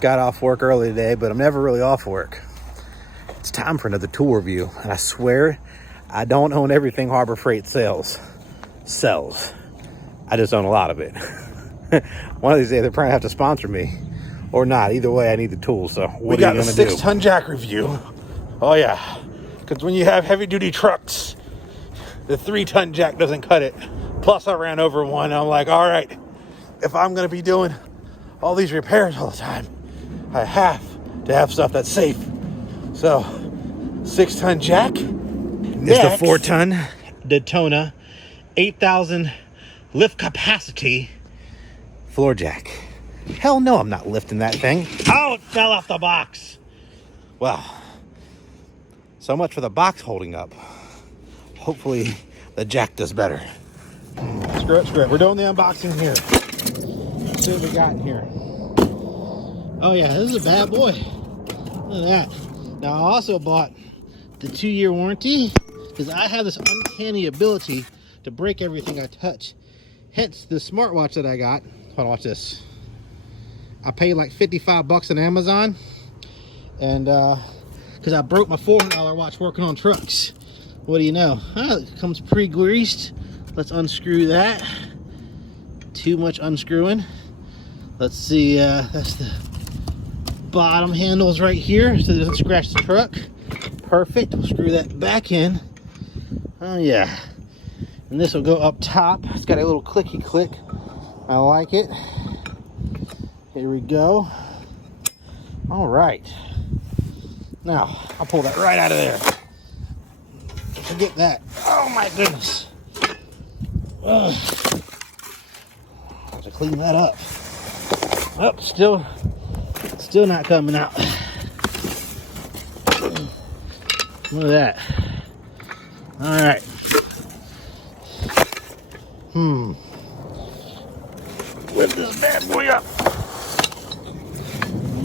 Got off work early today, but I'm never really off work. It's time for another tool review, and I swear I don't own everything Harbor Freight sells. I just own a lot of it. One of these days they're probably have to sponsor me, or not. Either way, I need the tool. So what are you gonna do? We got the 6-ton jack review. Oh yeah, because when you have heavy-duty trucks, the 3-ton jack doesn't cut it. Plus, I ran over one. And I'm like, all right, if I'm gonna be doing all these repairs all the time, I have to have stuff that's safe. So, 6-ton jack. It's the 4-ton Daytona 8,000 lift capacity floor jack. Hell no, I'm not lifting that thing. Oh, it fell off the box. Well, so much for the box holding up. Hopefully, the jack does better. Screw it. We're doing the unboxing here. Let's see what we got in here. Oh yeah, this is a bad boy. Look at that. Now I also bought the 2-year warranty because I have this uncanny ability to break everything I touch. Hence the smartwatch that I got. Hold on, watch this. I paid like 55 bucks on Amazon, and because I broke my $400 watch working on trucks. What do you know? It comes pre-greased. Let's unscrew that. Too much unscrewing. Let's see. That's the bottom handles right here, so it doesn't scratch the truck. Perfect. We'll screw that back in. Oh yeah. And this will go up top. It's got a little clicky click. I like it. Here we go. All right. Now I'll pull that right out of there. Forget that. Oh my goodness. Ugh. Have to clean that up. Oh, still not coming out. Look at that. All right. Lift this bad boy up.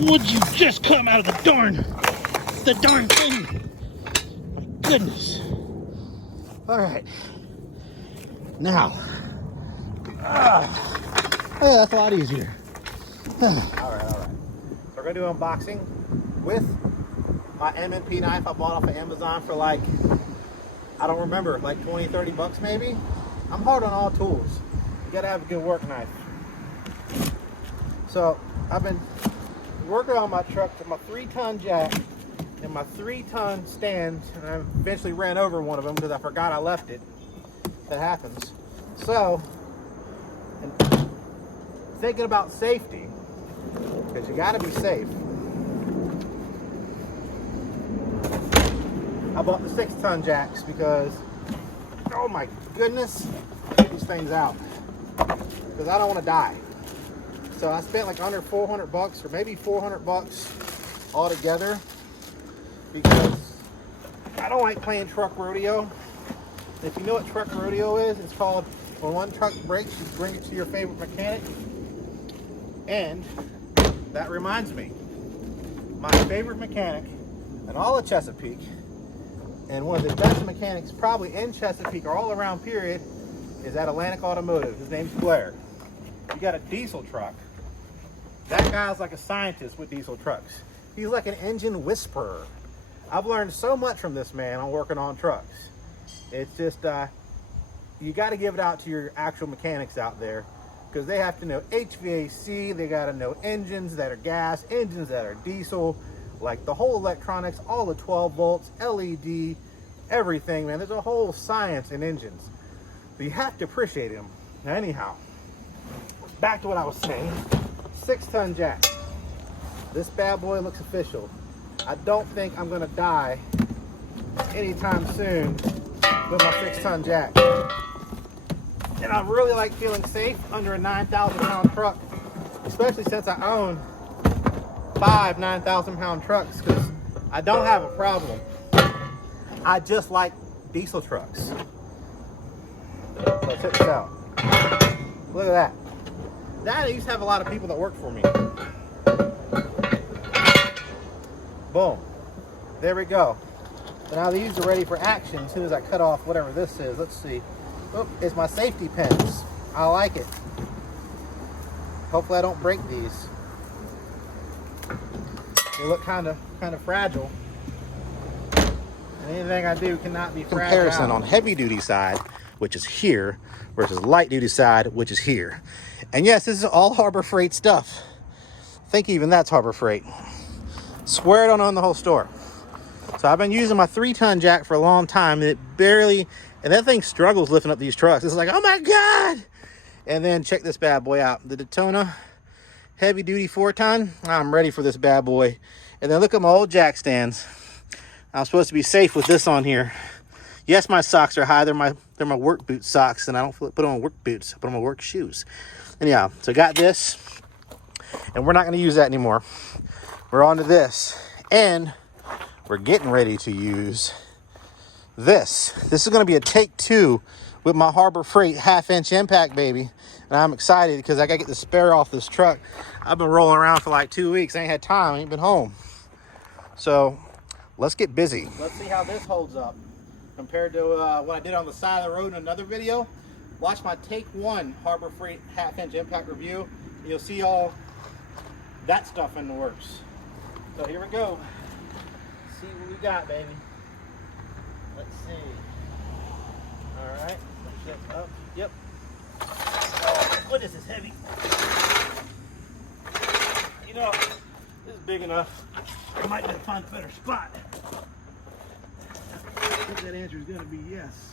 Would you just come out of the darn thing? My goodness. All right. Now. Oh yeah, that's a lot easier. All right. So we're gonna do an unboxing with my M&P knife I bought off of Amazon for like, I don't remember, like 20, 30 bucks maybe. I'm hard on all tools. You gotta have a good work knife. So I've been working on my truck with my 3-ton jack and my 3-ton stand, and I eventually ran over one of them because I forgot I left it. That happens. So, and thinking about safety, because you gotta be safe, I bought the 6-ton jacks because, oh my goodness, get these things out, because I don't want to die. So I spent like under 400 bucks, or maybe 400 bucks altogether, because I don't like playing truck rodeo. If you know what truck rodeo is, it's called when one truck breaks, you bring it to your favorite mechanic. And that reminds me, my favorite mechanic in all of Chesapeake, and one of the best mechanics probably in Chesapeake or all around period, is at Atlantic Automotive. His name's Blair. You got a diesel truck. That guy's like a scientist with diesel trucks. He's like an engine whisperer. I've learned so much from this man on working on trucks. It's just, you got to give it out to your actual mechanics out there, because they have to know HVAC, they got to know engines that are gas, engines that are diesel, like the whole electronics, all the 12 volts, LED, everything, man. There's a whole science in engines. So you have to appreciate them. Now, anyhow, back to what I was saying. 6-ton jack. This bad boy looks official. I don't think I'm gonna die anytime soon with my 6-ton jack. And I really like feeling safe under a 9,000 pound truck, especially since I own 5 9,000 pound trucks, because I don't have a problem. I just like diesel trucks. So check this out. Look at that. I used to have a lot of people that worked for me. Boom. There we go. So now these are ready for action as soon as I cut off whatever this is. Let's see. Oh, it's my safety pins. I like it. Hopefully I don't break these. They look kind of fragile. And anything I do cannot be fragile. Comparison on heavy duty side, which is here, versus light duty side, which is here. And yes, this is all Harbor Freight stuff. I think even that's Harbor Freight. Swear it on the whole store. So I've been using my 3-ton jack for a long time, and and that thing struggles lifting up these trucks. It's like, oh my God. And then check this bad boy out. The Daytona heavy duty 4-ton. I'm ready for this bad boy. And then look at my old jack stands. I'm supposed to be safe with this on here. Yes, my socks are high. They're my work boot socks, and I don't put on work boots. I put on my work shoes. Anyhow, so I got this, and we're not going to use that anymore. We're on to this, and we're getting ready to use this. This is going to be a take 2 with my Harbor Freight 1/2-inch impact, baby. And I'm excited because I got to get the spare off this truck. I've been rolling around for like 2 weeks. I ain't had time. I ain't been home. So let's get busy. Let's see how this holds up compared to what I did on the side of the road in another video. Watch my take 1 Harbor Freight 1/2-inch impact review. You'll see all that stuff in the works. So here we go. Let's see what we got, baby. Let's see. All right, lift up. Yep. Oh, what is this heavy? You know, this is big enough. I might have to find a better spot. I think that answer is going to be yes.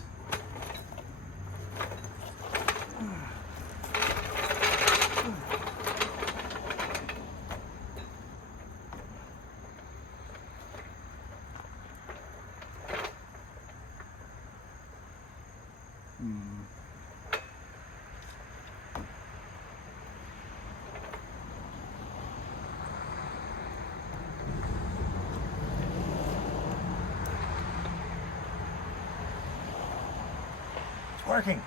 It's working.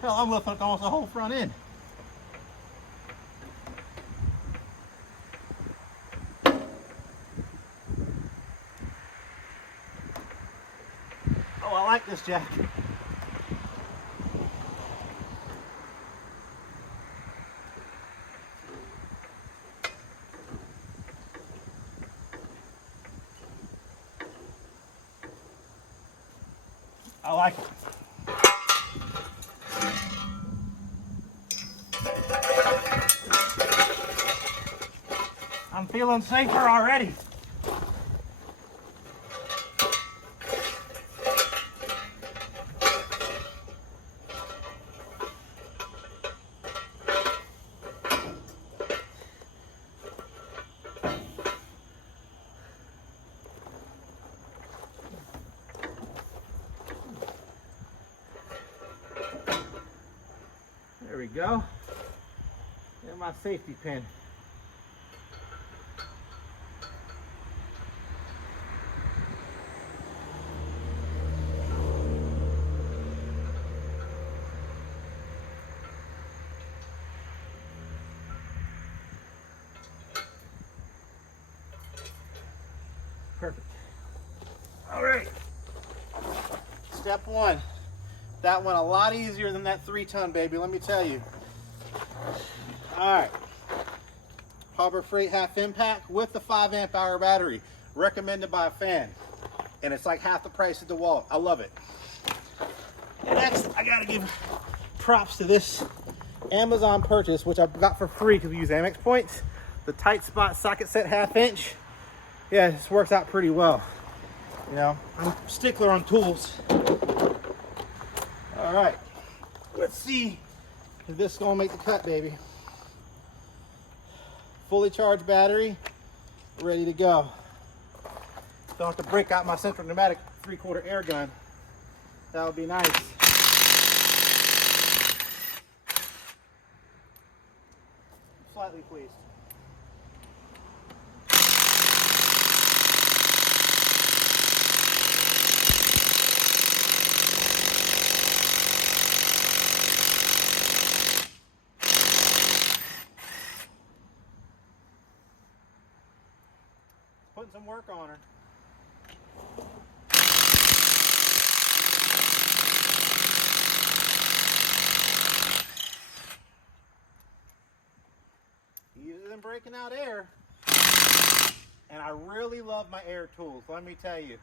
Hell, I'm lifting up almost the whole front end. Oh, I like this jack. I like it. I'm feeling safer already. There we go. And my safety pin. Perfect. All right. Step 1. That went a lot easier than that 3-ton, baby, let me tell you. All right. Harbor Freight 1/2 impact with the 5 amp hour battery. Recommended by a fan. And it's like half the price of the DeWalt. I love it. Next, I gotta give props to this Amazon purchase, which I got for free because we use Amex points. The tight spot socket set 1/2 inch. Yeah, this works out pretty well. You know, I'm a stickler on tools. All right, let's see if this is gonna make the cut, baby. Fully charged battery, ready to go. Don't have to break out my central pneumatic 3/4 air gun. That would be nice. Slightly pleased. Putting some work on her. breaking out air. And I really love my air tools, let me tell you.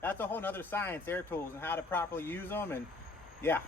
That's a whole nother science, air tools, and how to properly use them, and yeah.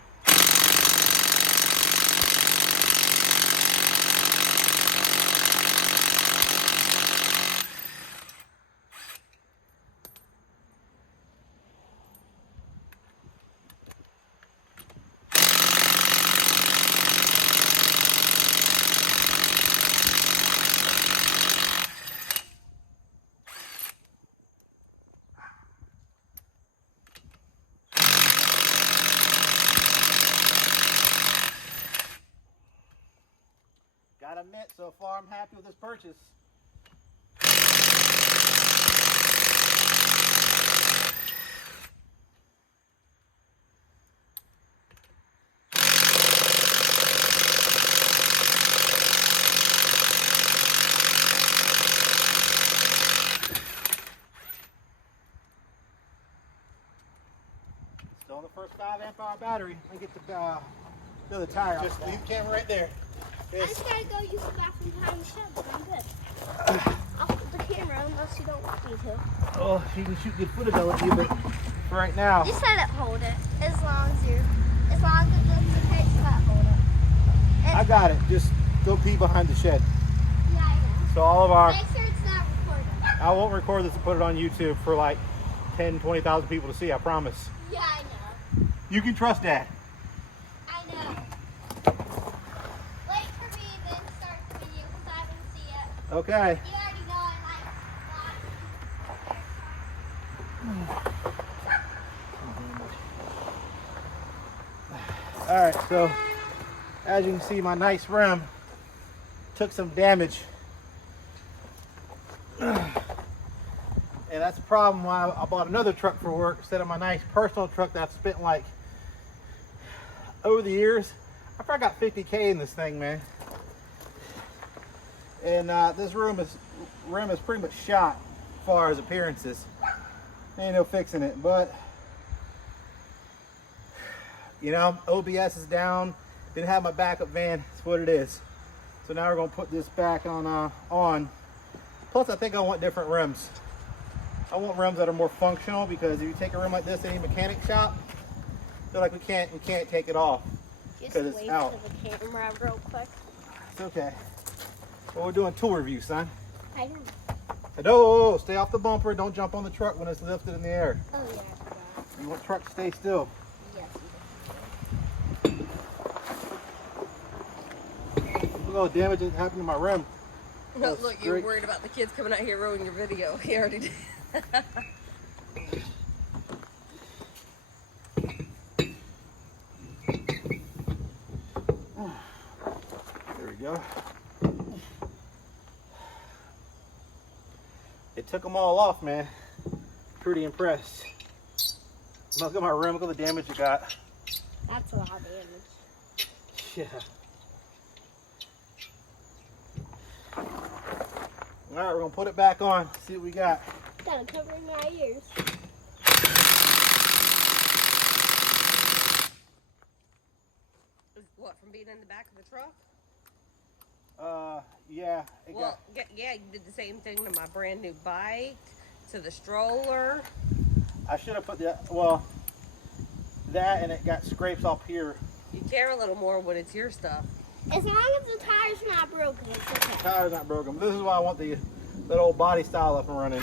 Gotta admit, so far I'm happy with this purchase. Still on the first 5 amp hour battery. Let me get the other tire out. Just leave the camera right there. I just gotta go use the bathroom behind the shed, but I'm good. I'll put the camera unless you don't want me to. Oh, you can shoot good footage of you, but for right now. Just let it hold it. As long as it's okay, just let it hold it. I got it. Just go pee behind the shed. Yeah, I know. So all of our. Make sure it's not recorded. I won't record this and put it on YouTube for like 10, 20,000 people to see, I promise. Yeah, I know. You can trust Dad. I know. Wait for me, then start the video because I didn't see it. Okay. You already know I like All right, so as you can see, my nice rim took some damage. And that's the problem why I bought another truck for work instead of my nice personal truck that I've spent like over the years. I probably got 50K in this thing, man. And this rim is pretty much shot as far as appearances. Ain't no fixing it, but you know, OBS is down. Didn't have my backup van. That's what it is. So now we're gonna put this back on. Plus, I think I want different rims. I want rims that are more functional because if you take a rim like this in any mechanic shop, I feel like we can't take it off because it's out. Just wave to the camera real quick. It's okay. Well, we're doing tool review, son. I know. No, stay off the bumper. Don't jump on the truck when it's lifted in the air. Oh yeah, I forgot. You want the truck to stay still. Yes, Look at all the damage that happened to my rim. No, look, you're worried about the kids coming out here ruining your video. He already did. There we go. It took them all off, man. Pretty impressed. Look at my rim, look at the damage it got. That's a lot of damage. Yeah. All right, we're gonna put it back on, see what we got. Gotta cover my ears. What, from being in the back of the truck? Yeah. Yeah, you did the same thing to my brand new bike, to the stroller. I should have put that and it got scrapes off here. You care a little more when it's your stuff. As long as the tire's not broken, it's okay. The tire's not broken. This is why I want that old body style up and running.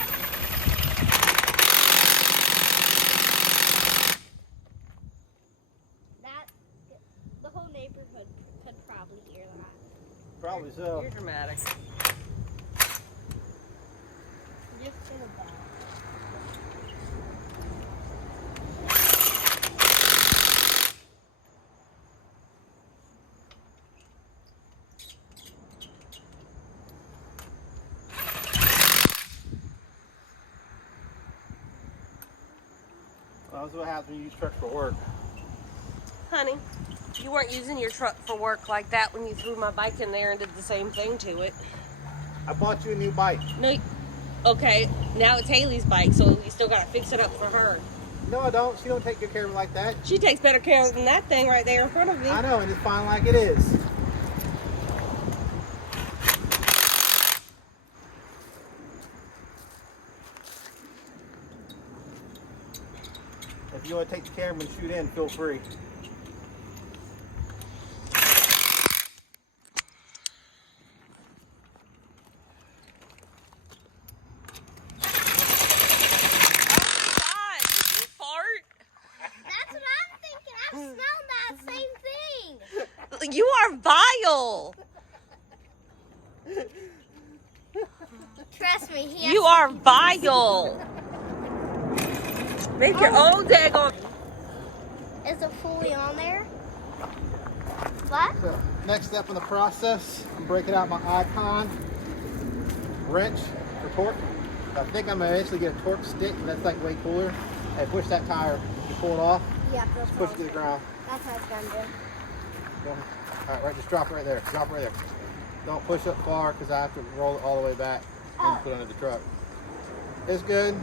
The whole neighborhood could probably hear that. Probably so. You're dramatic. Just in a bag. Well, that's what happens when you use trucks for work. Honey, you weren't using your truck for work like that when you threw my bike in there and did the same thing to it. I bought you a new bike. No, okay, now it's Haley's bike, so you still gotta fix it up for her. No, I don't. She don't take good care of it like that. She takes better care than that thing right there in front of you. I know, and it's fine like it is. If you want to take the camera and shoot in, feel free. You are vile. Trust me, you are vile. Make your own daggone. Is it fully on there? What? So, next step in the process, I'm breaking out my Icon wrench for torque. I think I'm gonna eventually get a torque stick, but that's like way cooler. Hey, push that tire. You pull it off. Yeah, just push it to the ground. That's what I was gonna do. All right, just drop it right there. Drop it right there. Don't push up far because I have to roll it all the way back and put it under the truck. It's good.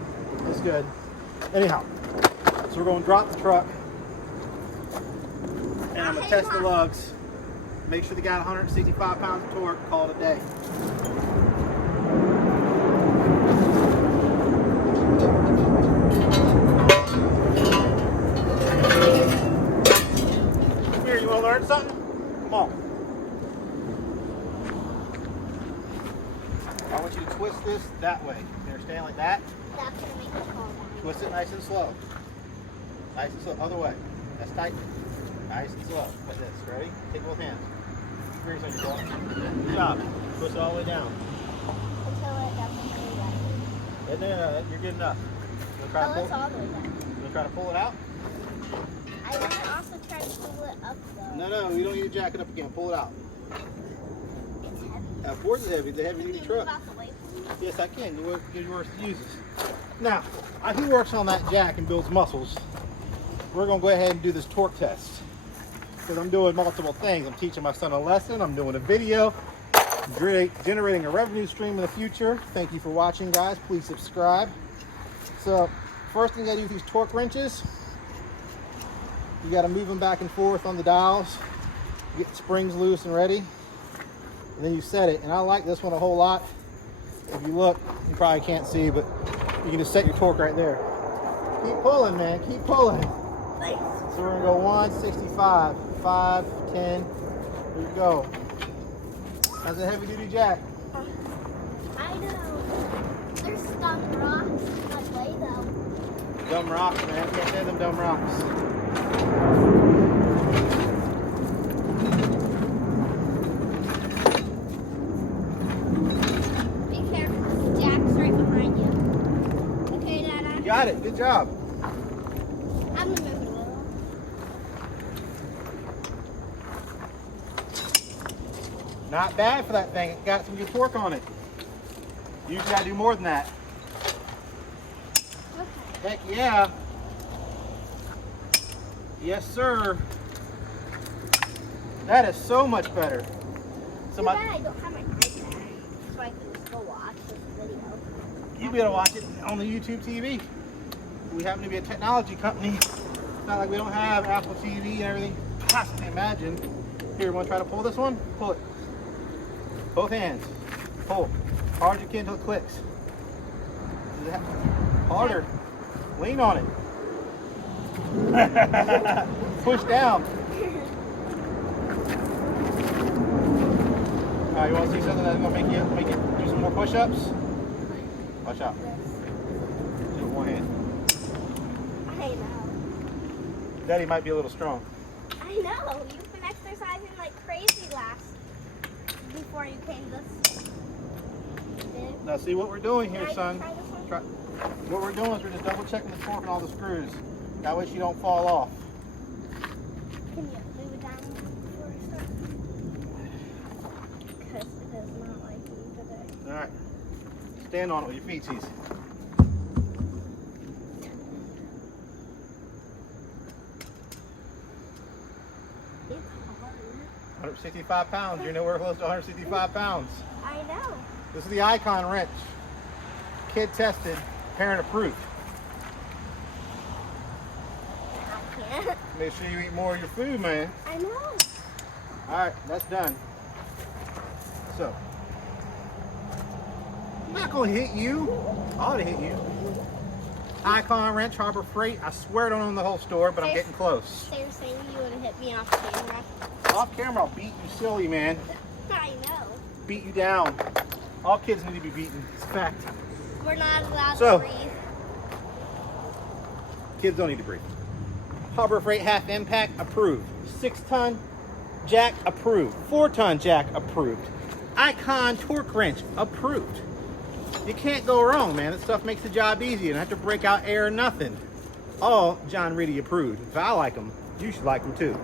It's good. Anyhow, so we're going to drop the truck and I'm going to test the lugs. Make sure they got 165 pounds of torque. Call it a day. Here, you want to learn something? Come on. I want you to twist this that way. You understand? Like that? That's gonna make it fall down. Twist it nice and slow. Nice and slow. Other way. That's tight. Nice and slow. Like this. Ready? Take both hands. Fingers on your ball. Good job. Twist it all the way down. Until it doesn't go right. No, you're good enough. You try to It's all the way down. You try to pull it out? I want to also try to pull it up though. No, you don't need to jack it up again. Pull it out. It's heavy. Of course it's heavy. It's a heavy Can duty you truck. move out the way, please? Yes, I can. You're yours to use this. Now, he works on that jack and builds muscles. We're going to go ahead and do this torque test. Because I'm doing multiple things. I'm teaching my son a lesson. I'm doing a video. I'm generating a revenue stream in the future. Thank you for watching, guys. Please subscribe. So, first thing I do with these torque wrenches, you got to move them back and forth on the dials. Get the springs loose and ready. And then you set it. And I like this one a whole lot. If you look, you probably can't see, but you can just set your torque right there. Keep pulling, man. Keep pulling. Thanks. So we're going to go 165, 5, 10. Here you go. That's a heavy duty jack. I know. There's some rocks in my way though. Dumb rocks, man. Can't say them dumb rocks. Be careful. Jack's right behind you. Okay, Dad. You got it. Good job. I'm gonna move it a little. Not bad for that thing. It got some good torque on it. You got to do more than that. Okay. Heck yeah. Yes, sir. That is so much better. So Too bad I don't have my iPad, so I can just go watch this video. you'll be able to watch it on the YouTube TV. We happen to be a technology company. It's not like we don't have Apple TV and everything. I can imagine. Here, want to try to pull this one? Pull it. Both hands. Pull. Hard as you can until it clicks. Harder. Lean on it. Push down. All right, you want to see something that's going to make you do some more push-ups? Watch out. Do it with one hand. I know. Daddy might be a little strong. I know. You've been exercising like crazy before you came this. Now see what we're doing here, son. Try this one? What we're doing is we're just double checking the torque and all the screws. That way she don't fall off. Can you move it down before I start? Because it does not like me today. All right. Stand on it with your feet, Cece. It's hard. 165 pounds. You're nowhere close to 165 pounds. I know. This is the Icon wrench. Kid tested, parent approved. I can't. Make sure you eat more of your food, man. I know. All right, that's done. So, I'm not gonna hit you. I ought to hit you. Icon wrench, Harbor Freight. I swear I don't own the whole store, but I'm getting close. They were saying you would have hit me off camera. Off camera, I'll beat you silly, man. I know. Beat you down. All kids need to be beaten. It's a fact. We're not allowed So, to breathe. Kids don't need to breathe. Harbor Freight half impact, approved. 6-ton jack, approved. 4-ton jack, approved. Icon torque wrench, approved. You can't go wrong, man. This stuff makes the job easy. You don't have to break out air or nothing. All John Reedy approved. If I like them, you should like them too.